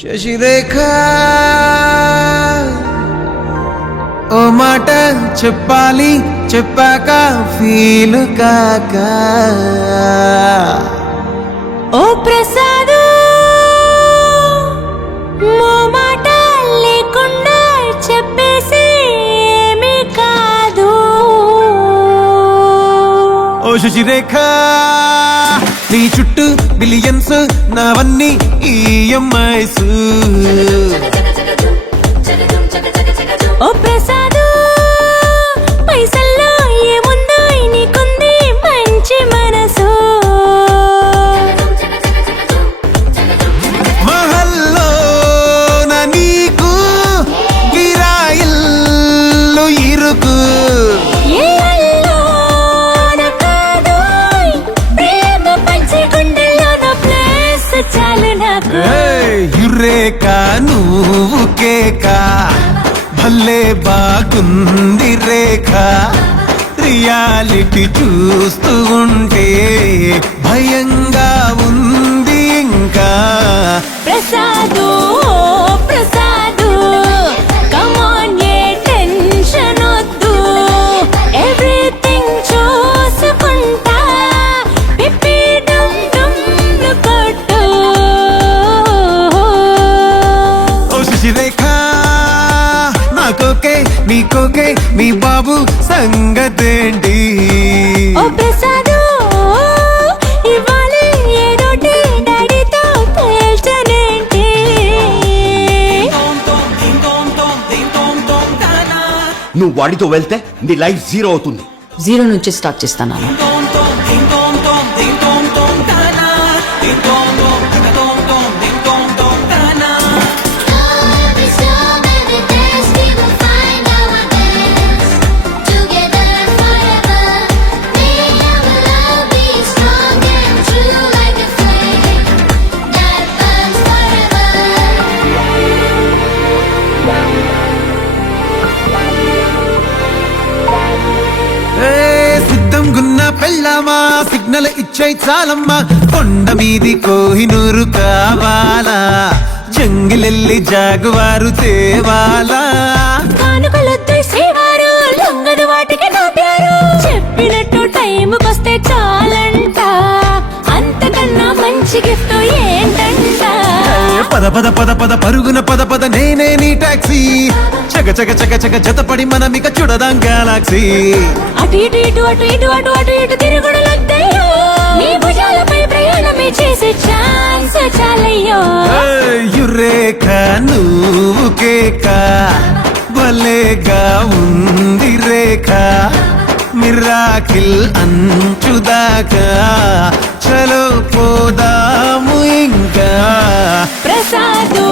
శశిరేఖ ఓ మాట చెప్పాలి చెప్పాక ఫీల్ కాక ఓ ప్రసాద్ మో మాట లేకుండా చెప్పేసి ఏమీ కాదు. ఓ శశిరేఖ నీ చుట్టూ బిలియన్స్ నావన్నీ ఈఎంఐస్. ఓ ప్రసాద్ పైసల్లో ఏముందో నీకుంది మంచి మనసు. మహల్లో నా నీకు గిరాయిల్లు ఇరుకు. ఏళ్ళలో కాదు ప్రేమ పంచి గుండెల్లో ప్లేస్ చాలు నాకు. యురేక నువ్వు కేక భలే బాగుంది రేఖ. రియాలిటీ చూస్తూ ఉంటే భయంగా ఉంది ఇంకా. ప్రసాదు ప్రసాదు కమాన్ ఏ టెన్షన్ వద్దు. ఎవ్రీథింగ్ చూసుకుంటా పిప్పి డమ్ డమ్ కొట్టు. ఓ శశిరేఖ నాకోకే నీకోకే మీ బాబు సంగతేంటి? ఓ ప్రసాదు ఇవ్వాలి ఏదోటి డాడీతో తేల్చనేంటి? నువ్వు వాడితో వెళ్తే నీ లైఫ్ జీరో అవుతుంది. జీరో నుంచి స్టార్ట్ చేస్తాను. సిద్ధం గున్న పెళ్ళామా సిగ్నల్ ఇచ్చాయి చాలమ్మా. కొండ మీది కోహినూరు కావాలా, జంగిలెల్లి జాగువారు తేవాలా. కానుకలొద్దు శ్రీవారు లొంగదు వాటికి నా ప్యారు. చెప్పినట్టు టైంకొస్తే చాలంట, అంతకన్నా మంచి గిఫ్ట్ ఏంటంట? పద పద పద పద పరుగున పద పద నేనే నీ టాక్సీ. చక చక చక చక జతపడి మనమిక చూడదాం గెలాక్సీ. అటు ఇటు ఇటు అటు ఇటు అటు అటు ఇటు తిరుగుడులొద్దయ్యో. నీ భుజాలపై ప్రయాణమే చేసే ఛాన్స్ చాలయ్యో. యురేఖ నువ్వు కేక భలేగా ఉంది రేఖ. మిరాకిల్ అంచుదాకా చలో పోదాము ఇంకా. ప్రసాదు